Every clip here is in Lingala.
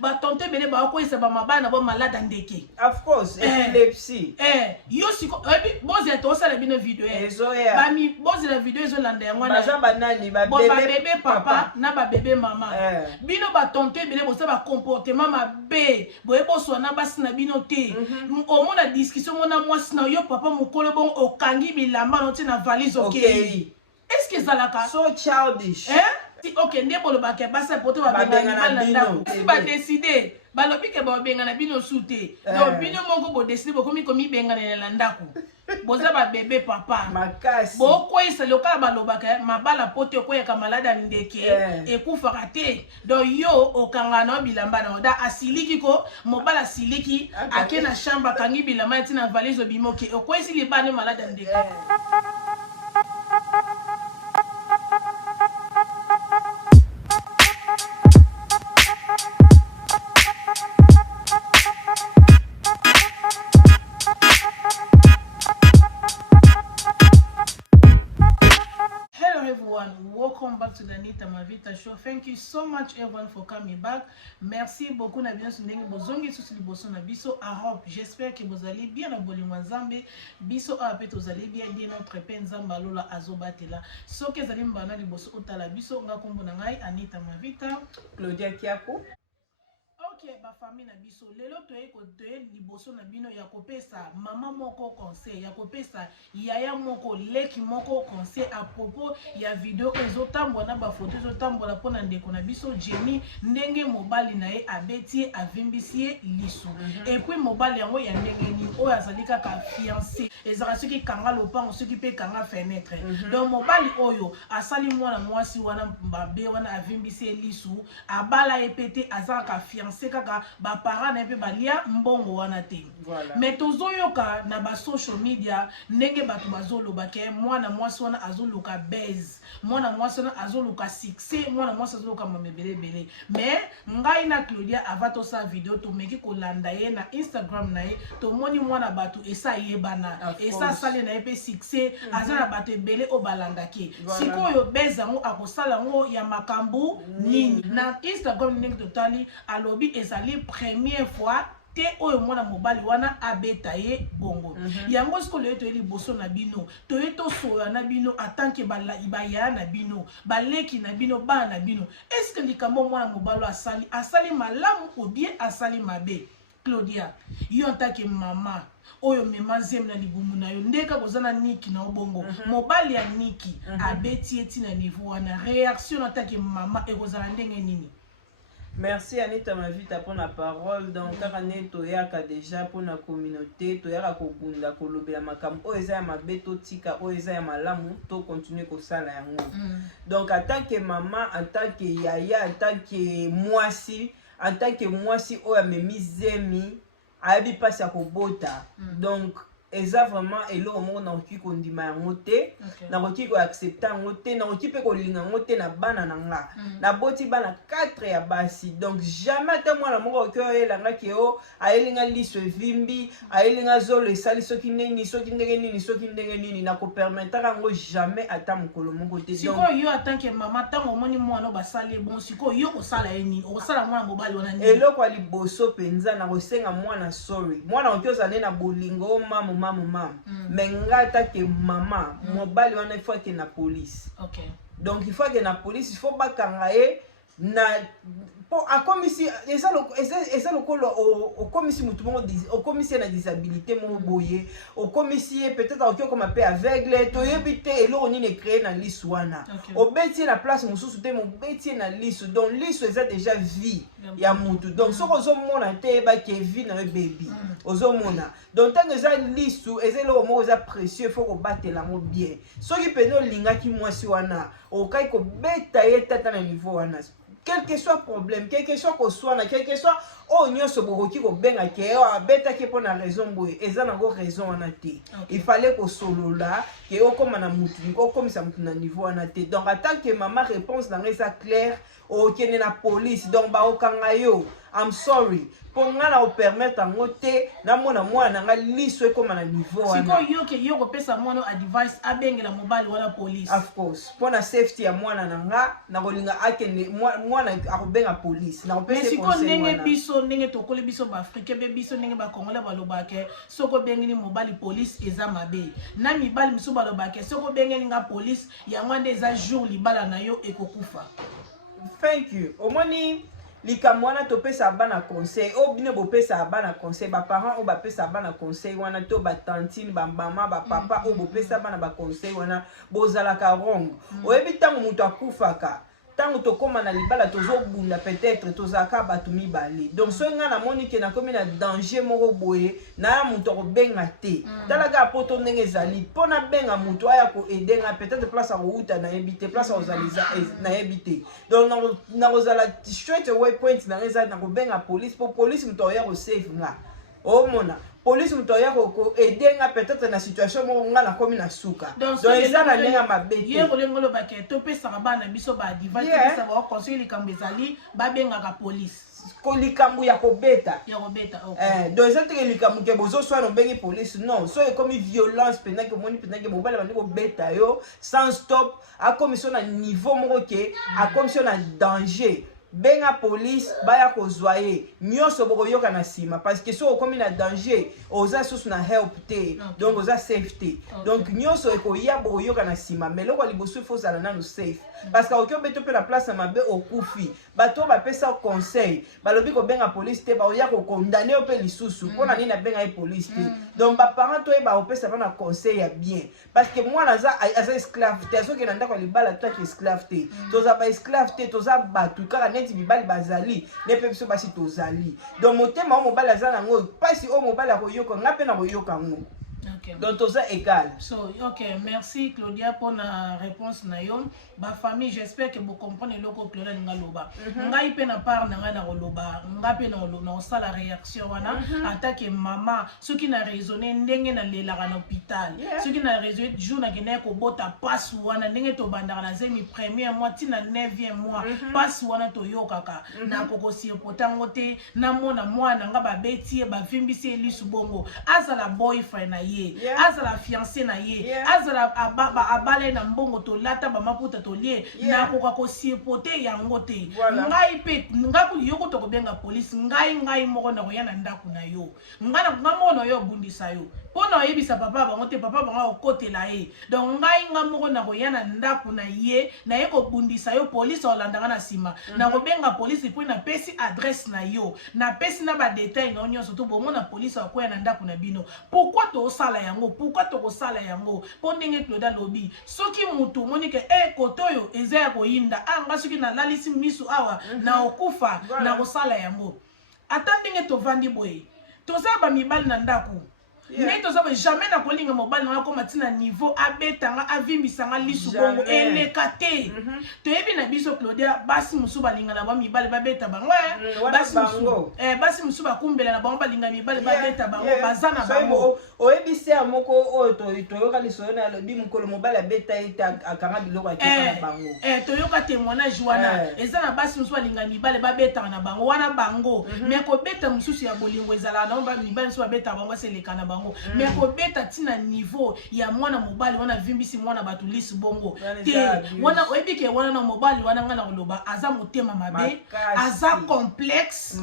ba tonte bele ba ko isa ba mabana ba malade ndeke. Of course, epilepsy. Yo siko boze to sala bino video ezoya. Ba mi boze la video ezo landa yango na. Baza banani ba bébé papa na ba bébé mama. Bino ba tonte bele bo sa ba comportement mabe. Boye bo so na basi na bino te. O mona discussion mona mwasi na yo papa mokolo bon okangi bilamba no na valise okay. Est-ce que ça la ka? So childish. Si ok ndebo lo bakɛ basa poto ba benga na bino. Si ba décider ba lobi ke ba benga na bino sute. Donc bino moko bo décider bo komi benga na ndako. Boza ba bébé papa. Makasi. Bo ko isa loka ba lobaka mabala poto ko ya kamalada ndeke ekufa kate. Donc yo okanga na bilamba na oda asiliki ko mobala siliki akena shamba kangi bilamba tina valise obimoke. Ko isi libane malada ndeke. Welcome back to the Anita Mavita show. Thank you so much everyone for coming back. Merci beaucoup na bien sundenge bozongi susi liboso na biso Europe. J'espère que vous allez bien na bolingo nzambe. Biso apet vous allez bien dire notre pain nzamba lola azobatela. Soke zali mbana liboso otala biso nga kombo na ngai Anita Mavita. Claudia Kiako. Ok, ba famille na biso lelo toye ko toye liboso na bino ya kopesa mama moko conseil ya kopesa yaya moko leki moko conseil à propos ya video ezotambola na ba photo ezotambola pona ndeko na biso Jenny ndenge mobali na ye abeti avimbisi liso et puis mobali yango ya ndenge ni oyo azali kaka fiancé ezaka soki kanga lopango soki pe kanga fenêtre donc mobali oyo asali mwana mwasi wana babe wana avimbisi liso abala epete azaka fiancé kaka ba parents na pe balia mbongo wana te. Mais tozoyoka na ba social media ndenge batu bazoloba ke mwana mwasi wana azoluka buzz, mwana mwasi wana azoluka succès, mwana mwasi azoluka mamebele. Mais ngai na Claudia avato sa video to meki kolanda ye na Instagram na ye to moni mwana batu esa yebana esa sale na pe succès azana batu ebele o balanda ke. Sikoyo buzz ngo akosala ngo ya makambu nini na Instagram ndenge totali alobi ezali première fois te oyo mwana mobali wana abeta ye bongo yango siko le to eli boso na bino to eto soya na bino atanke bala ibaya na bino baleki na bino ba na bino est-ce que likambo mwana mobali asali malamu ou bien asali mabe? Claudia yo antake mama oyo mema zem na libumu na yo ndeka kozana niki na obongo mobali ya niki abeti eti na niveau wana réaction antake mama ekozala ndenge nini? Merci Anita Mavita pour la parole. Donc, Karane Toyaka déjà pour la communauté, Toyaka Kobunda, Kolobela Makam, Oeza Mabeto Tika, Oeza Malamu, to continuer ko sala yango. Donc, en tant que maman, en tant que yaya, en tant que moisi, Oya Memizemi, Abi passe à Kobota. Donc, eza vraiment elo omo na oki kondima yango te na oki ko accepter yango te na oki pe ko linga yango te na bana nanga na boti bana 4 ya basi donc jamais te mwana moko oki oyelanga ke o ayelinga liso vimbi ayelinga zolo esali soki nini soki ndenge nini na ko permettre yango jamais ata mokolo moko te donc siko yo atanke mama tango moni mwana basali bon siko yo osala eni osala mwana mobali wana nini eloko ali boso penza na kosenga mwana sorry mwana oki ozane na bolingo maman mais ngata ke maman mobali wana il faut que na police donc il faut que na police il faut bakanga ye na po akomisi eza lokolo okomisi mutu mo okomisi na disabilité mo boye okomisi peut-être okyo comme pe aveugle to yebite elo nini créer na lisu wana obeti na place mususu te mo beti na lisu donc lisu eza déjà vie ya mutu donc soko zo mona te ba ke vie na baby ozo mona donc tant eza lisu eza lo mo eza précieux faut ko batela mo bien soki peno lingaki mwasi wana okai ko beta ye tata na niveau wana quel que soit problème, quel que soit qu'on soit, quel que soit, oh nyo so boki ko benga ke o abeta ke pour na raison boye, eza na go raison wana te. Il fallait ko solo là, ke o comme na mutu, ko comme ça mutu na niveau wana te. Donc en tant que maman réponse dans ça clair, o kene na police, donc ba okanga yo. I'm sorry pour nga na permettre ngote na mona mwana nga liso comme na niveau wana siko yo pesa mwana advice abengela mobali wala police of course pour na safety ya mwana nga na kolinga akende mwana akobenga police na opesa conseil wana ndenge biso ndenge tokole biso ba Afrique be biso ndenge ba Congolais balobake soko bengeli mobali police eza mabe na mibali miso balobake soko bengeli nga police ya ngwande eza jour libala na yo ekokufa. Thank you. Omoni likamwana topesa bana conseil o bine bopesa bana conseil ba parents o bapesa bana conseil wana to ba tantine ba mama ba papa o bopesa bana ba conseil wana bozalaka wrong oyebi tango mutu akufaka tango tokoma na libala tozobunda peut-être tozaka batu mibale donc so nga na moni ke na komi na danger moko boye na mutu akobenga te talaka poto ndenge ezali pona benga mutu aya ko edenga peut-être place a kouta na ebite place ozaliza na ebite donc na kozala straight away point na reza na kobenga police po police mutu aya ko save nga o mona police mutoya ko edenga peut-être na situation mo nga na komi na suka donc eza na nenga mabete yego lengolo baketo pesa bana biso ba advice pesa ba conseil likambo ezali ba benga ka police ko likambo ya kobeta okay donc eza te likambo ke bozo swa no bengi police non so e comme violence pendant que moni pendant que mobile bandi ko beta yo sans stop a commission na niveau moko ke a commission na danger benga police baya kozwaye nyonso bokoyoka na sima parce que so okomi na danger oza susu na help te donc oza safety donc nyonso ekoya bokoyoka na sima mais loko liboso faut zala nanu safe parce que okiobeto pe na place na mabe okufi bato bapesa conseil balobi ko benga police te baoya ko condamner o pe lisusu pona nini na benga e police te donc ba parents to e ba opesa bana conseil ya bien parce que moi naza aza esclave te soki na ndako libala to ki esclave te toza ba esclave te toza batu kaka neti bibali bazali ne pe biso basi tozali donc motema o mobali aza nango pasi o mobali akoyoka nga pe na koyoka ngo. Okay. Donc tout ça égal. So, ok, merci Claudia pour la réponse na yo. Ba famille, j'espère que vous comprenez le que Claudia nga loba. Nga ipe na part na nga na loba, nga pe na loba, on sa la réaction wana en tant que maman, ceux qui n'a raisonné ndenge na lela na hôpital. Ceux qui n'a raisonné jour na gene ko bota passe wana ndenge to bandaka na zemi premier mois ti na 9e mois passe wana to yokaka na koko si potango te na mona mwana nga ba beti ba vimbisi elisu bongo azala boyfriend na ye azala fiancé na ye azala abale na mbongo to lata ba maputa to lie na koka ko siepote yango te ngai pe ngaku yoko to kobenga police ngai moko na koya na ndaku na yo ngana ngamono yo bundisa yo pona yebisa papa bango te papa bango okotela ye donc ngai ngamoko na koya na ndaku na ye ko bundisa yo police olandanga na sima na kobenga police po na pesi adresse na yo na pesi na ba détail na onyo surtout bo mona police akoya na ndaku na bino pourquoi to sala yango pourquoi to ko sala yango po ndenge Claudia lobi soki mutu moni ke kotoyo eza ya koyinda anga soki na lalisi misu awa na okufa na ko sala yango ata ndenge to vandi boye to za ba mibali na ndaku mais to sabe jamais na kolinga mobali na ko matina niveau abetanga avimbisanga lisu bongo elekate to yebi na biso Claudia basi musu balinga na ba mibali babeta bango basi musu bakumbela na bango balinga mibali babeta bango bazana bango oyebi se amoko o to yoka liso na lobi mukolo mobali abeta ita akanga biloko akeka na bango to yoka témoignage wana eza na basi musu balinga mibali babeta na bango wana bango mais ko beta mususu ya bolingo ezala na ba mibali musu babeta bango seleka na bango mais ko beta tina niveau ya mwana mobali wana vimbisi mwana batulisi bongo te wana oyebi ke wana na mobali wana ngana koloba aza motema mabe aza complexe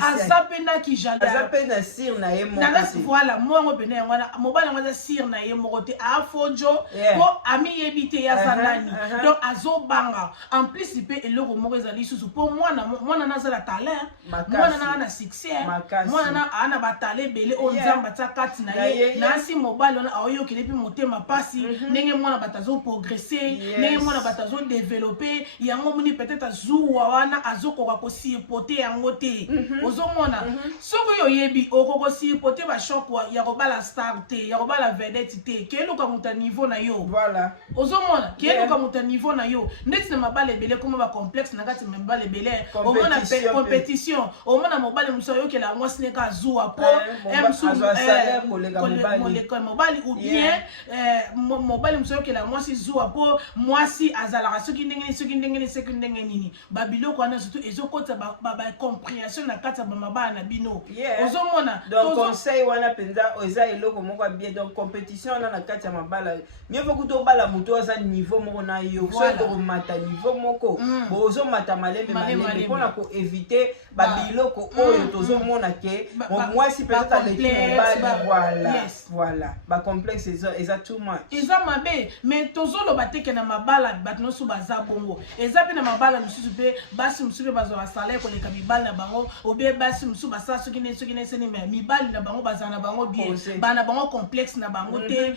aza pena ki janda aza pena sir na ye moko na voilà mongo pena wana mobali wana sir na ye moko te afonjo ko ami yebite ya sanani donc azo banga en plus pe eloko moko ezali susu po mwana na zala talent mwana na succès mwana na ana batale bele o nzamba tsaka na ye na si mobile on ayo kilepi motema pasi ndenge mwana batazo progresser ndenge mwana batazo développer yango muni peut-être azuwa wana azokoka ko sipote yango te ozomona soko yo yebi okoko sipote ba shock ya kobala star te ya kobala vedette te keluka muta niveau na yo voilà ozomona keluka muta niveau na yo ndeti na mabale bele kuma ba complexe na kati mabale bele omona compétition omona mobile muso yo kela mwasi neka azuwa po koleka mobali ou bien mobali mosusu okela mwasi zuwa po mwasi azalaka soki ndenge nini babiloko wana surtout ezokota bacompréhension na kati ya bamabala na bino ozomona donc conseil wana mpenza eza eloko moko bien donc compétition wana na kati ya mabala mieux vaut kuto bala moto aza niveau moko na yo soki okomata niveau moko bozomata malembe mpona koevite babiloko oyo tozomona ke mwasi peut-être aleki mobali voilà bacomplexe eza too much eza mabe mais tozoloba teke na mabala bato nyonso baza bongo eza mpe na mabala mosusu mpe basi mosusu mpe bazwa basalaire koleka mibali na bango obie basi mosusu basala soki neseni me mibali na bango bazala na bango bien bana bango complexe na bango te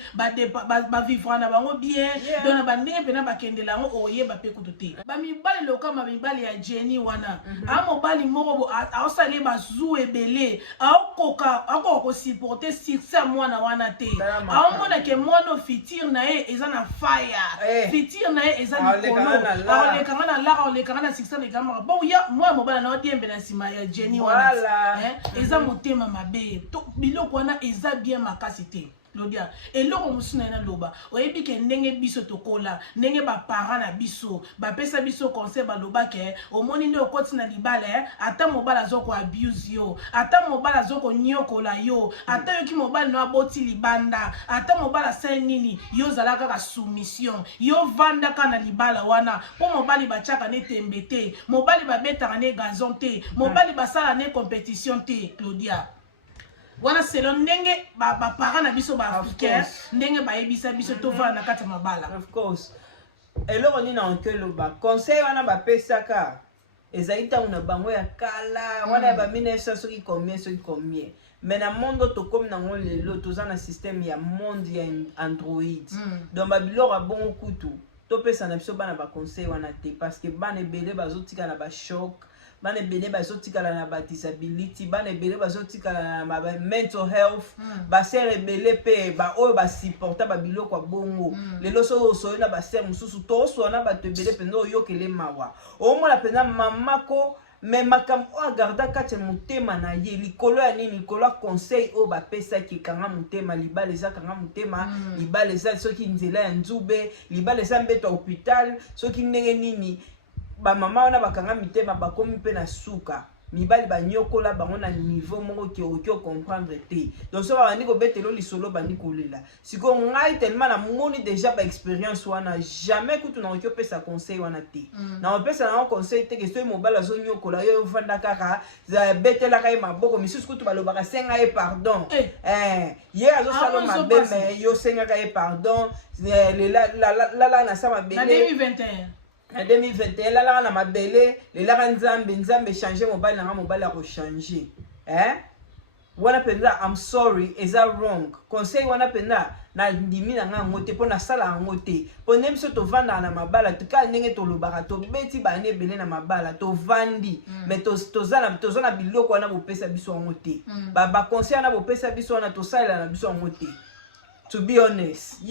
bavivra na bango bien donc na bandenge mpena bakendela yango oyeba mpe kutu te bamibali lokama mibali ya jeni wana amobali moko aosala bazwu ebele aokoka kosupporte succès mwana wana te aomona ke mwana fitir na ye eza na fire fitir na ye eza likolo aolekanga na lara aolekanga na succès lekamaka bon ya mwana mobala na odiembe na nsima ya jeni wana eza motema mabe biloko wana eza bien makasi te lodia eloko mosusu na ye naloba oyebi ke ndenge biso tokola ndenge baparent na biso bapesa biso conseil baloba ke omoni nde okoti na libala ata mobali azokoabuse yo ata mobali azokonyokola yo ata yoki mobali no aboti libanda ata mobali asali nini yo ozala kaka soumission yo vandaka na libala wana mpo mobali batiaka ne tembe te mobali babetaka ne gazon te mobali basala ne compétition te Claudia wana selon ndenge baparent na biso baafricain ndenge bayebisa biso tovanda na kati ya mabala of course eloko nini naokeloba conseil wana bapesaka ezali ntango na bango ya kala wana ya ba 1900 soki combien mais na monde tokomi nango lelo toza na système ya monde ya android donc babiloko ya bongo kutu topesa na biso bana baconseil wana te parce que bana ebele bazotika na bashock bana ebele bazotikala na badisability bana ebele bazotikala na mental health basere ebele mpe baoyo basupporta babiloko ya bongo lelo soki osoyi na basere mosusu tooswa na bato ebele mpenza oyokele mawa omona mpenza mamako me makambo oyo agarda kati ya motema na ye likolo ya nini likolo ya conseil oyo bapesaki ekanga motema libala eza kanga motema libala eza soki nzela ya nzube libala eza mbeto ya hôpital soki ndenge nini bamama wana bakanga mitema bakomi mpe na suka mibali banyokola bango na niveau moko oki comprendre te donc so babandi kobetelo lisolo bandi kolela sikoyo ngai tellement namoni déjà baexpérience wana jamais kutu nakoki opesa conseil wana te naopesa nango conseil te ke soki mobali azonyokola yo ovanda kaka betelaka ye maboko misusu kutu balobaka senga ye pardon ye azosala mabe me yo sengaka ye pardon lala na sa mabele na 2021 en 2021 lalaka na mabele lelaka nzambe changer mobali nanga mobali akochange wana mpenza I'm sorry eza wrong conseil wana mpenza na ndimi na nga yango te mpo nasala yango te mpo nde biso tovandaka na mabala kaka ndenge tolobaka tobeti bana ebele na mabala tovandi mais toza na biloko wana bopesa biso yango te baconseil wana bopesa biso wana tosalela na biso yango te to be honest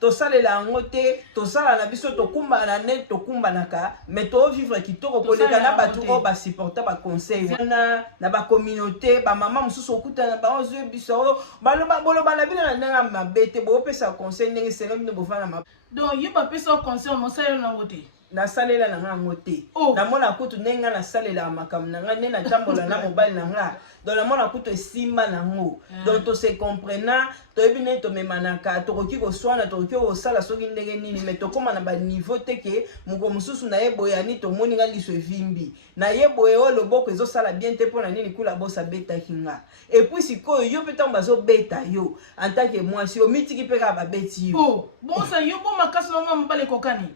tosalela yango te tosala na biso tokumbana ne tokumbanaka mais tovivre kitoko koleka na bato oyo basupporta baconseil wana na bacommunauté bamama mosusu okutana bango ozwi biso oyo boloba na bino na ndenge ya mabe te bopesa conseil ndenge senge bino bovanda mabe donc yo bapesa conseil mosalelo nango te nasalela na nga yango te namona kutu ndenge nga nasalelaka makambo na nga nde natambola na mobali na nga donc namona kutu esimba nango donc tose comprena toyebi nde tomemanaka tokoki koswana tokoki kosala soki ndenge nini mais tokóma na baniveau te ke moko mosusu na ye boye ani tomoni nga liso evimbi na ye boye oyo loboko ezosala bien te mpo na nini kula bosa betaki nga epuis sikoyo yo mpe ntango bazobeta yo en tant que mwasi omitiki mpe kaka babeti yo bosa yo bo makasi nango mobali ekokani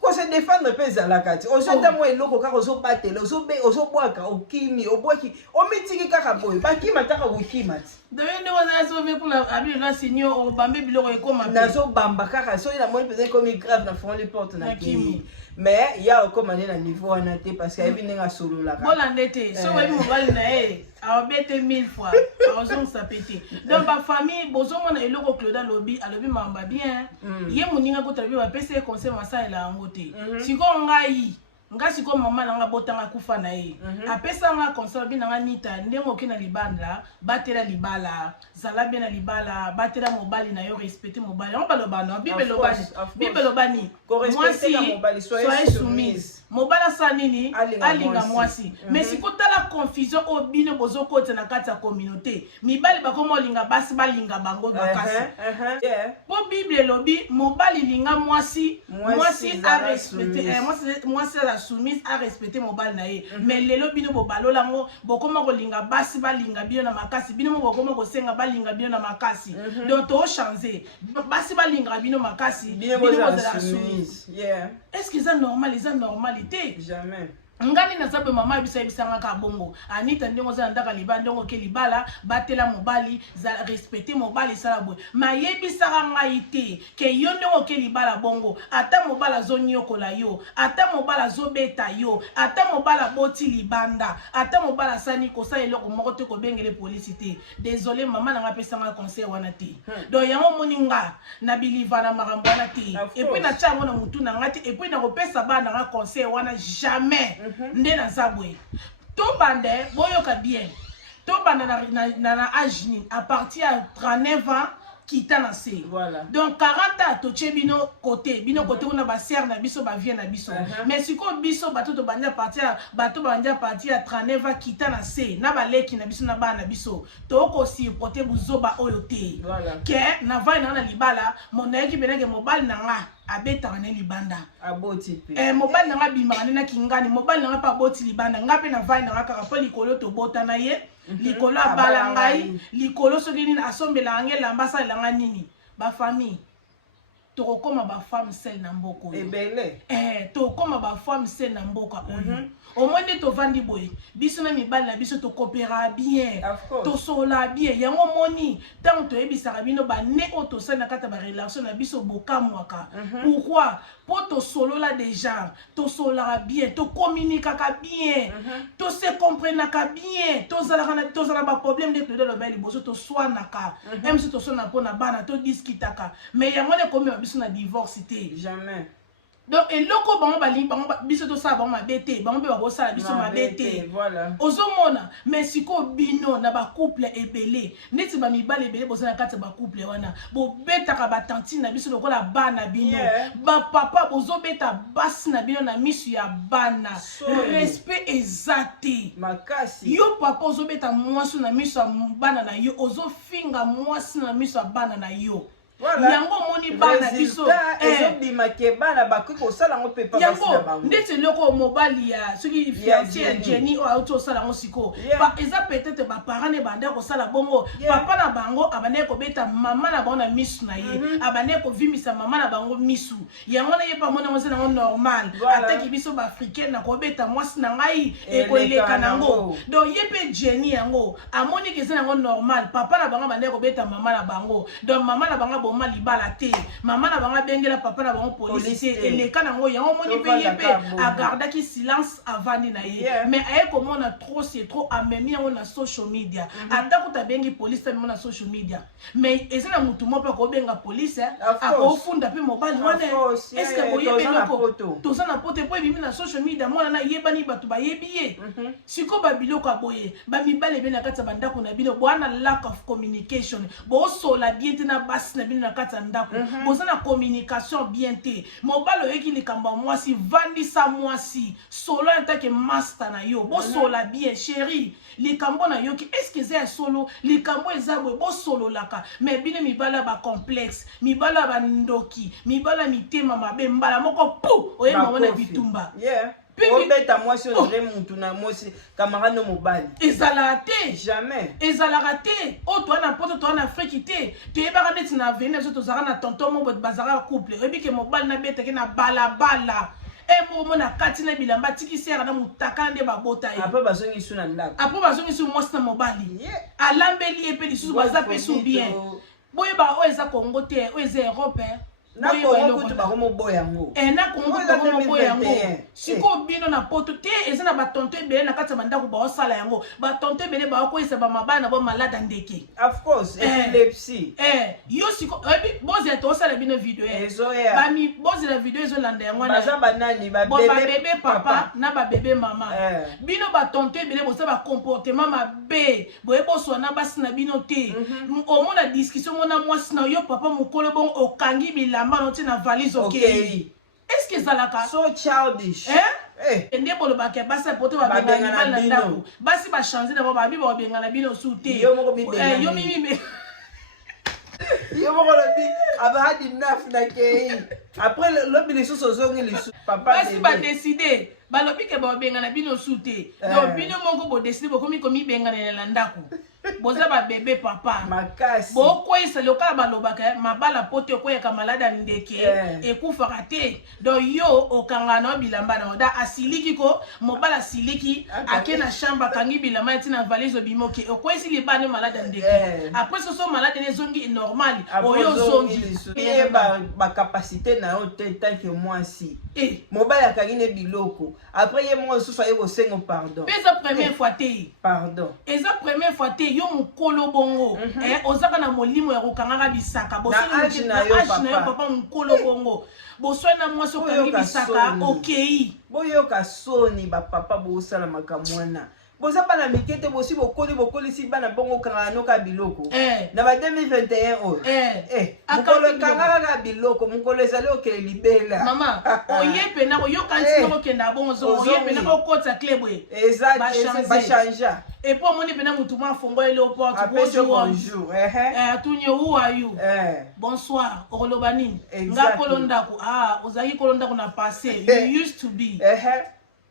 kose défendre mpe ezalaka ti ozota mwa eloko kaka ozobatela ozobwaka okimi obwaki omitiki kaka boye bakima taka kokima ti nazobamba kaka soki namoni mpenza ekomi grave na front les porte na kimi mais ya okoma nde na niveau wana te parce que ayebi ndenge asololaka bolande te so oyebi mobali na ye awabete 1000 fois azongisa pe te donc bafamille bozomona eloko Claude alobi mamba bien ye moninga kota lobi bapesa ye conseil masalela yango te sikoyo ngai ngasi ko mama nanga botanga kufa na ye apesa nga conseil bi nanga nita ndengo kina libanda batela libala zala bien na libala batela mobali na yo respecter mobali on balo bano bibelo bani moi soyez soumise mobala sa nini alinga mwasi mais si kotala confusion o bino bozo kote na kati ya communauté mibali bakomo linga basi balinga bango bakasi po bible lobi mobali linga mwasi a respecter mwasi la soumise a respecter mobali na ye mais lelo bino bobalola ngo bokoma kolinga basi balinga bino na makasi bino bokoma kosenga balinga bino na makasi donc to changer basi balinga bino makasi bino bozala soumise est-ce que c'est normal les normalité jamais ngani na sabe mama bisanga ka bongo anita ndongo za ndaka libanda ndongo ke libala batela mobali za respecter mobali sala boy mayebi saka ngai te ke yo ndongo ke libala bongo ata mobala zonyokola yo ata mobala zobeta yo ata mobala boti libanda ata mobala sani ko sa eloko moko te ko bengele police te désolé mama na ngapesanga conseil wana te donc yango moninga na biliva na makambo wana te et puis na chango na mutu na ngati et puis na kopesa bana na conseil wana jamais nde na zabwe to bande boyoka bien to bande na âge ni à partir à 39 ans kita na se voilà donc 40 ans to chebino côté on ba sœur na biso ba vie na biso mais siko biso bato to banja partir à 39 ans kita na se na ba leki na biso na ba na biso to ko si porter buzoba oyo te voilà ke na vai na libala monaki beneke mobali na nga abetaka ne libanda aboti pe mobali na nga bimaka na kingani mobali na nga pa boti libanda nga pe na vai na nga kaka po likolo to bota na ye likolo abala ngai likolo soki nini asombela nge lamba salanga nini ba famille tokokoma ba femme seule na mboko ebele tokokoma ba femme seule na mboka oyo au moins to vandi boy biso na mibali na biso to coopéra bien to sola bien yango moni tant to ebisaka bino ba ne auto sana kata ba relation na biso bokamwaka pourquoi po to solo la déjà to sola bien to communiquaka bien to se comprenaka bien to zala ba problème de to le bel boso to soanaka même si to sona pona bana to discutaka mais yango ne komi biso na divorce te jamais donc et loko bango bali bango biso to sa bango mabete bango be bako sala biso mabete voilà ozomona mais siko bino na ba couple ebele neti ba mibale ebele bozana kati ba couple wana bo betaka ba tantine na biso lokola bana bino ba papa bozobeta basi na bino na misu ya bana respect ezate makasi yo papa ozobeta mwasi na misu ya bana na yo ozofinga mwasi na misu ya bana na yo yango moni bana biso ezobima ke bana bakoki kosala ngo mpe yango ndeti loko mobali ya soki fiancé Jenny o auto sala ngo siko eza peut-être ba parents ne banda kosala bongo papa na bango abane ko beta mama na bango na misu na ye abane ko vimisa mama na bango misu yango na ye pa mona ngo sala ngo normal ataki biso ba africaine na ko beta mwasi na ngai e ko leka nango donc ye pe Jenny yango amoni ke sala ngo normal papa na bango bande ko beta mama na bango donc mama na bango boma libala te mama na banga bengela papa na bango police eleka nango yango moni pe yepe agardaki silence avandi na ye mais aye komona trop c'est trop amemi yango na social media atako ta bengi police amemi na social media mais eza na mutu mo pa ko benga police akofunda pe mobali wana est-ce que boyepe loko toza na pote po ebimi na social media mona na yebani bato bayebi ye siko babiloko aboye bamibale be na kati ya bandako na bino bwana lack of communication bosola bien te na basi na bino na kati ya ndako boza na communication bien te mobalo yeki likambo mwasi vandisa mwasi solo atake master na yo bosola bien chérie likambo na yoki est-ce que c'est solo likambo ezabwe bosolo laka mais bino mibala ba complexe mibala ba ndoki mibala mitema mabe mbala moko pu oyema wana bitumba obeta mwasi ozre mutu na mwasi camarade no mobali ezala te jamais ezalaka te o to na poto to na Afrique te toyebaka neti na avenir so tozaka na tonton mo bazaka couple oyebike mobali na beteke na balabala momo na kati na bilamba tiki sera na mutaka nde babota ye après bazongi su na ndako après bazongi su mwasi na mobali alambeli epe lisusu baza pe su bien boyeba o eza Congo te o eza Europe na Congo kutu bakomo boyango na Congo bakomo boyango siko bino na poto te eza na ba tonto ebele na kati ya bandako ba osala yango ba tonto ebele ba koisa ba mabana ba malade ndeke of course epilepsy yo siko boze to osala bino video ba mi boze la video ezo landa yango na baza banani ba bébé papa na ba bébé mama bino ba tonto ebele bosa ba comportement mabe boye boso na basi na bino te omona discussion mona mwasi na yo papa mukolo bon okangi bilamba no tina valise okay est-ce que zalaka so childish ende bolo ba ke basi poto ba bengana na ndako basi ba changer na ba biba ba bengana bino su te yo moko bi yo mimi yo moko lobi aba hadi naf na ke après lobi les sous ozongi les sous papa basi ba décider balobi ke ba bengana bino su te donc bino moko bo décider bo komi komi bengana na ndako boza ba bébé papa makasi bokwisa lokala balobaka mabala pote okoyeka malade ndeke ekufaka te donc yo okanga na bilamba na oda asiliki ko mobala siliki ake na chambre kangi bilamba tina valise obimoke okwisi libane malade ndeke après soso malade ne zongi normal oyo zongi ba capacité na yo te tant que moi si mobala kangi ne biloko après ye moi soso aye bosengo pardon pesa première fois te pardon eza première fois te yo mukolo bongo ozaka na molimo ya kokangaka bisaka age na yo papa mukolo bongo boswana mwasi okangi bisaka okei boyoka soni bapapa bosala makamwana boza bana mikete bosi bokolisi bana bongo kanga noka biloko na ba 2021 oyo mukolo kanga ka biloko mukolo ezali okele libela mama oyepe na oyoka nti okenda bongo zo oyepe na okota klebwe ba changer et pour mon épée mutu ma fongo ele au porte bonjour tunyo who are you bonsoir orolobani nga kolondako ozaki kolondako na passé you used to be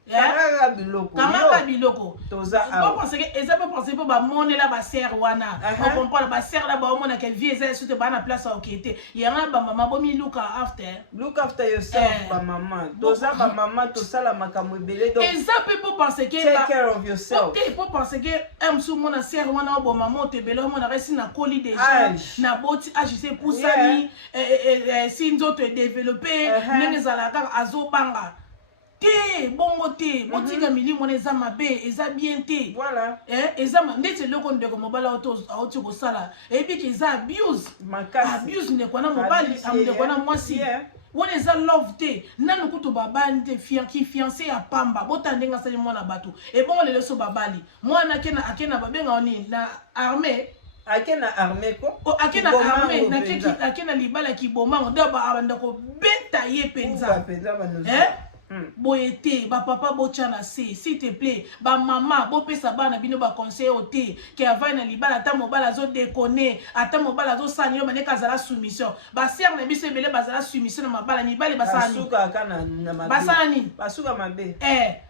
kamaka biloko parce que eza pas penser pour ba monela ba sœur wana on comprend ba sœur là ba mona que vie eza surtout ba na place au kete yanga ba mama bomi look after yourself ba mama toza ba mama to sala makambo ebele donc eza pe pour penser que take care of yourself pour penser que am sou mona sœur wana bo mama te bele mona resi na koli déjà na boti age c'est pour ça ni si nzoto développer nene zala kaka azobanga bongo te botika milimo na eza mabe eza bien te voilà eza ndetse loko ndeko mobala auto kosala ebiki eza abuse ndeko na mobali ndeko na mwasi wona eza love te nanu kutu babali te ki fiancé ya pamba botandenga sali mwana bato ebongo lelo so babali mwana akena babenga oni na armée akena armée ko akena armée na kiki akena libala kibomango nda ba ndako beta ye penza boyete ba papa bochana se s'il te plaît ba mama bopesa bana bino ba conseil ote ke avai na libala ata mobala zo déconner ata mobala zo sani yo maneka zala soumission ba sœur na biso ebele bazala soumission na mabala mibale basani basuka kana na mabe basani basuka mabe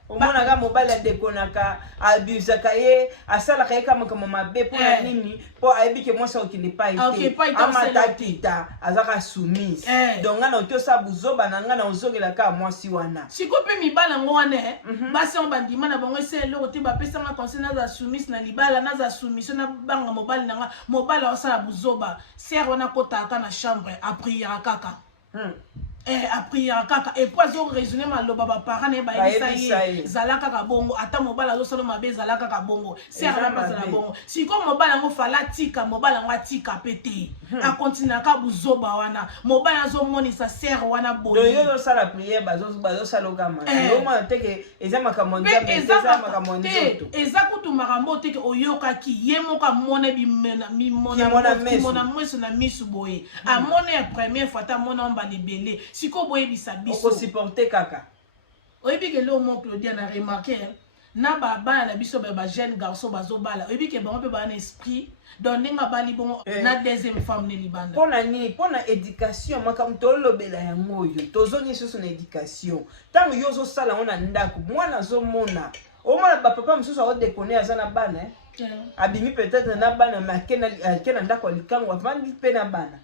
omona ga mobali adekonaka abusaka ye asalaka ye kama mabe mpo na nini mpo ayebi ke mwasi okende epai te amatatita azaka soumise donc nga na otiosa buzoba na nga na ozongelaka mwasi wana siko mpe mibala ngo wana basi yango bandima na bango ese eloko te bapesanga conseil naza soumise na libala naza soumission na banga mobali na nga mobali aosala buzoba ser wana akotaka na chambre apriera kaka apriera kaka et puis zo raisonner maloba ba parents ne ba yebisa ye zala kaka bongo ata mobala zo solo mabe zala kaka bongo serra pas zala bongo si ko mobala ngo fala tika mobala ngo tika pété a continuer ka buzoba wana mobala zo monisa serre wana boye yo zo sala prière bazo sala kama yo ma teke eza makambo eza kutu makambo teke oyoka ki ye moka mona mona mweso na misu boye a mona ya première fois ta mona mba libele siko boye bisa biso ko supporter kaka oyebi ke lo mo Claudia na remarquer na bana na biso ba jeune garçon bazobala oyebi ke bango pe ba na esprit donc ninga bali bongo na deuxième femme ne libanda pona nini pona éducation makambo tolobela yango yo tozongi susu na éducation tango yo zo sala ona ndako mwana zo mona omona ba papa msusu a déconner azana bana abimi peut-être na bana makena ndako likango avandi pe na bana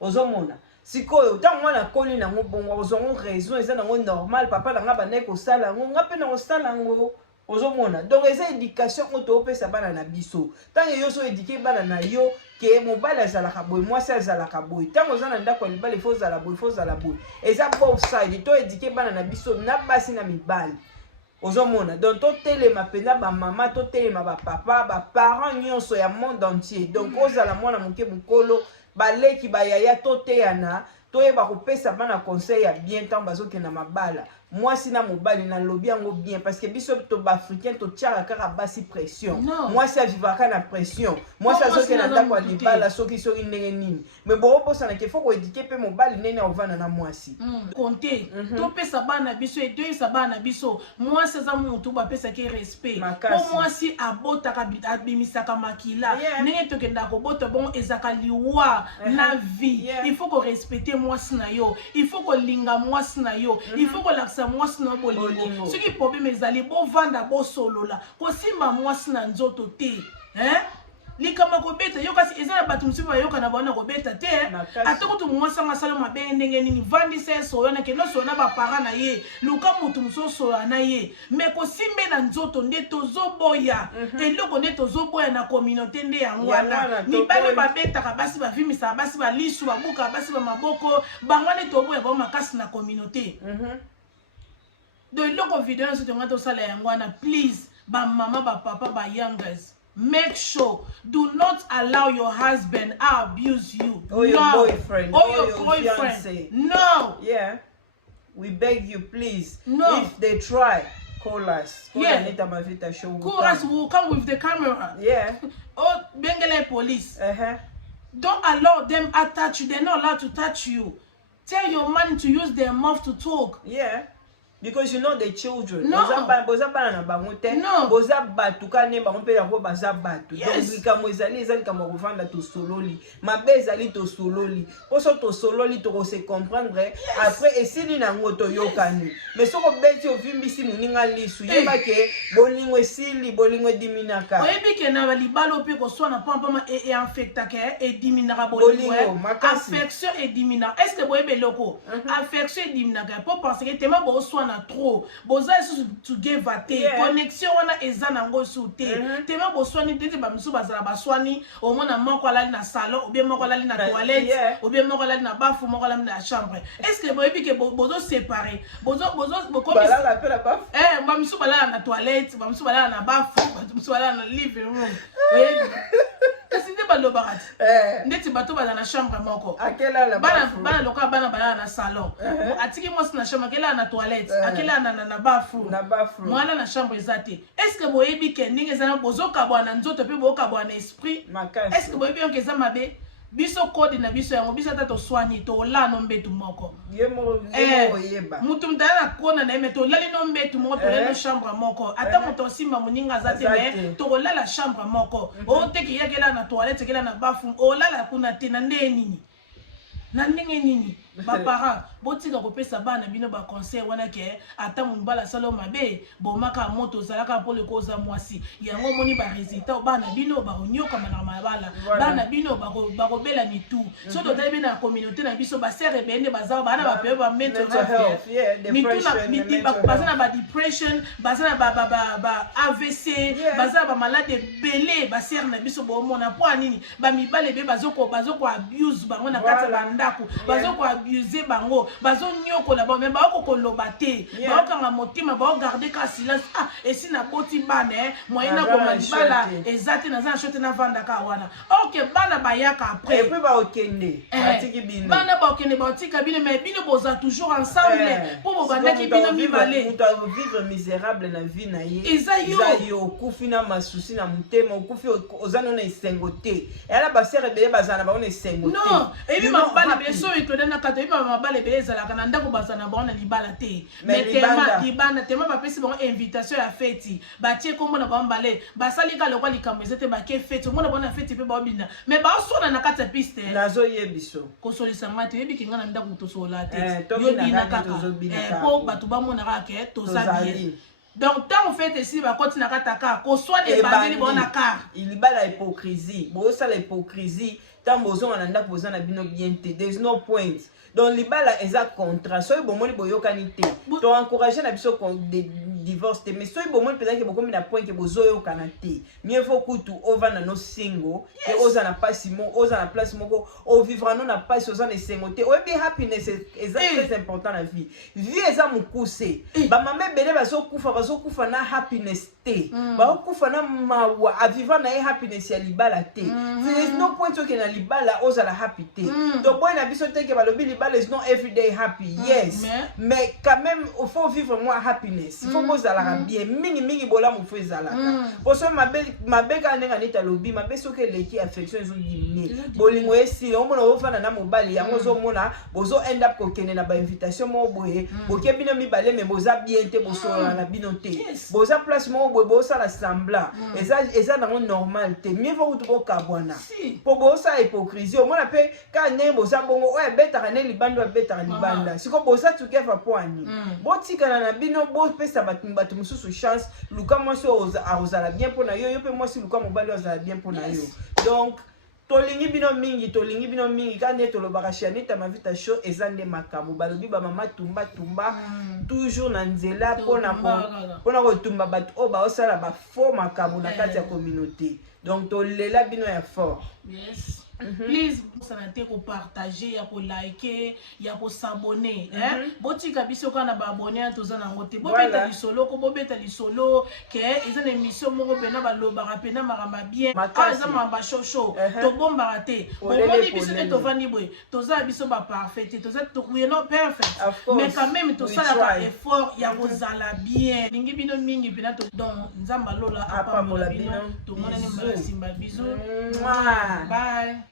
ozomona sikoyo tango mwana koli nango bongo ozongo raison eza nango normal papa nanga banaye kosala yango nga mpe na kosala yango ozomona donc eza éducation oyo toopesa bana na biso ntango yo so éduke bana na yo ke mobali azalaka boye mwasi azalaka boye ntango oza na ndako ya libala ifo ozala boye ifo ozala boye eza both side to éduke bana na biso na basi na mibali ozomona donc totelema mpenza bamama totelema bapapa baparent nyonso ya monde entier donc ozala mwana moke mokolo baleki bayaya toteyana toyeba kopesa bana conseil ya bien ntango bazokenda mabala mwasi na mobali na lobi yango bien parce que biso to baafricain totiaka kaka basi pression mwasi avivaka na pression mwasi azokenda ndako ya libala soki ndenge nini mais bokobosanaka fo koedike mpe mobali ndenge akovanda na mwasi konte topesa bana biso etoyisa bana biso mwasi aza motu bapesaki respect po mwasi abotaka abimisaka makila ndenge tokendaka kobota bongo ezaka liwa na vie il faut korespecte mwasi na yo il faut kolinga mwasi na yo il faut kolakisa mwasi na bolingo soki problème ezali bovanda bosolola kosimba mwasi na nzoto te likama kobeta yo kasi eza na bato mosusu bayoka na baona kobeta te ata kutu mwasi anga asala mabe ndenge nini vandisa ye soyana ke nosoyo na bapara na ye luka motu mosusu osoya na ye me kosimbe na nzoto nde tozoboya eloko nde tozoboya na communauté nde yango wana mibale babetaka basi bavimisaka basi balisu babukaka basi bamaboko bango nde toboya bao makasi na communauté do eloko video nyonso tonga tosala yango wana please bamama bapapa bayoungers make sure do not allow your husband abuse you or your boyfriend or your boyfriend fiancé. No, we beg you please if they try call us Anita Mavita show call us, we'll come with the camera oh Bengele police don't allow them attach you. They're not allowed to touch you. Tell your man to use their mouth to talk because you know the children boza bana na bango te boza batu kane bango mpe yango baza batu donc likambo ezali likambo ya kovanda tosololi mabe ezali tosololi poso tosololi tokose comprendre après esili nango toyokani mais soko beti ovimbisi moninga lisu yeba ke bolingo esili bolingo ediminaka oyebi ke na balibalo mpe koswana pampama einfectaka ediminaka bolingo affection ediminaka est ce que boyebe eloko affection ediminaka po parce que tema boswana trop boza to give a te connexion wana eza nango su te tema boswani tete bamisu bazala baswani omona moko alali na salon ou bien moko alali na toilette ou bien moko alali na bafu moko alali na chambre est-ce que boyebi ke bozo séparer bozo balala pe la bafu bamisu balala na toilette bamisu balala na bafu bamisu balala na living room oyebi kasi nde balobaka ti ndeti bato baza na chambre moko bana lokola bana balala na salon atiki mwasi na chambre akelala na toilette akelala na bafu mwana na chambre eza te est ce que boyebi ke ndenge eza na bozokabwa na nzoto mpe bokabwa na esprit est ce que boyebi yango eza mabe biso kode na biso yango biso ata toswani tolala no mbetu moko mutu mutala na kona na eme tolali no mbetu moko tolali no chambre moko ata moto osimba moninga aza te me tolala chambre moko oteki yakela na toilette kela na bafu olala kuna te na ndenge nini na ndenge nini baparent botika kopesa bana bino baconseil wana ke ata mobala salo mabe bomaka moto ozalaka mpo leko oza mwasi yango omoni baresultat bana bino bakonyoka na mabala bana bino bakobela mitu so totali mpe na communauté na biso basere ebende baza bana bapeyo bamental health baza na badepression baza na ba-AVC baza na bamalade ebele basere na biso bomona mpo anini bamibale ebe bazokoabuse bango na kati ya bandako bazokoabuse bango bazonyokola bango me bakokoloba te bakokanga motima bakogarde ka silence esi naboti bana moyen na koma libala eza te naza na shote navandaka wana ok bana bayaka après bana bakokende baotika bino mais bino boza toujours ensemble mpo bobandaki bino mibale moto avivre misérable na vie na ye eza yo okufi na masusi na motema okufi oza no na esengo te eyala basere ebele bazala na bango na esengo te non ebi mabala ebele so etondana kata ebi mabala ebele ezalaka na ndako bazala na bango na libala te mais tema libanda tema bapesi bango invitation ya feti batie kombo na bango mbale basalika lokwa likambo eza te bake feti omona bango na feti mpe baobinda mais baosona na kati ya piste nazoyebiso kosolisa nga te oyebi kenga na ndako tosola te yo bina kaka mpo bato bamonaka ke toza bien donc tant fait ici bakoti na kata ka ko soit ebandeli bona ka ilibala hypocrisie bosala hypocrisie tant bozonga na ndako bozana bino bien te. There's no point. Donc libala eza contrat. Soy bomoni boyokani te. To encourager na biso de divorce te. Mais soy bomoni peut-être que bokomi na point que bozoyokana te. Mieux vaut kutu ova na no single que oza na pasi mo, oza na place moko, o vivre non na pasi oza na single te. Oyebi happiness est très important na vie. Vie eza mukuse. Ba mama bele bazokufa na happiness te. Ba okufa na mawa a vivre na happiness ya libala te. There is no point que na libala oza la happy te. To boy na biso te ke balobi libala is not every day happy. Yes. Mais quand même il faut vivre moi happiness. Il faut bozala bien. Mingi bola mu faut ezala. Pour ça mabe ka nenga neta lobi mabe soke leki affection zo diminuer. Bolingo esi o mona ofana na mobali yango zo mona bozo end up ko kene na ba invitation mo boye. Boke bino mibale me boza bien te boso na bino te. Boza place mo boye bosa la semblant. Eza na normal te. Mieux vaut ko kabwana. Po bosa hypocrisie o mona pe ka ne boza bongo o beta ne libando beta libanda. Siko bosa tukefa poani. Botikana na bino bo pesa batu mususu chance luka mwasi ozala bien pona yo pe mwasi luka mobali ozala bien pona yo. Donc tolingi bino mingi kane tolobaka Shanita Mavita show ezande makambo balobi ba mama tumba toujours na nzela pona ko tumba batu o ba osala ba faux makambo na kati ya communauté. Donc tolela bino ya fort. Yes. Please, sanate ko partager, ya ko liker, ya ko s'abonner. Botika biso kana ba abonner toza na ngote. Bo beta lisolo ko bo beta lisolo ke ezana émission moko pena ba lobaka pena maramba bien. Eza mamba show. To bomba raté. Bon moni biso ne to vandi boy. Toza biso ba parfait. Toza to we not perfect. Mais quand même to sala ba effort ya ko zala bien. Lingi bino mingi pena to donc nzamba lola apa mola bino. To mona ne mbala simba bisous. Bye.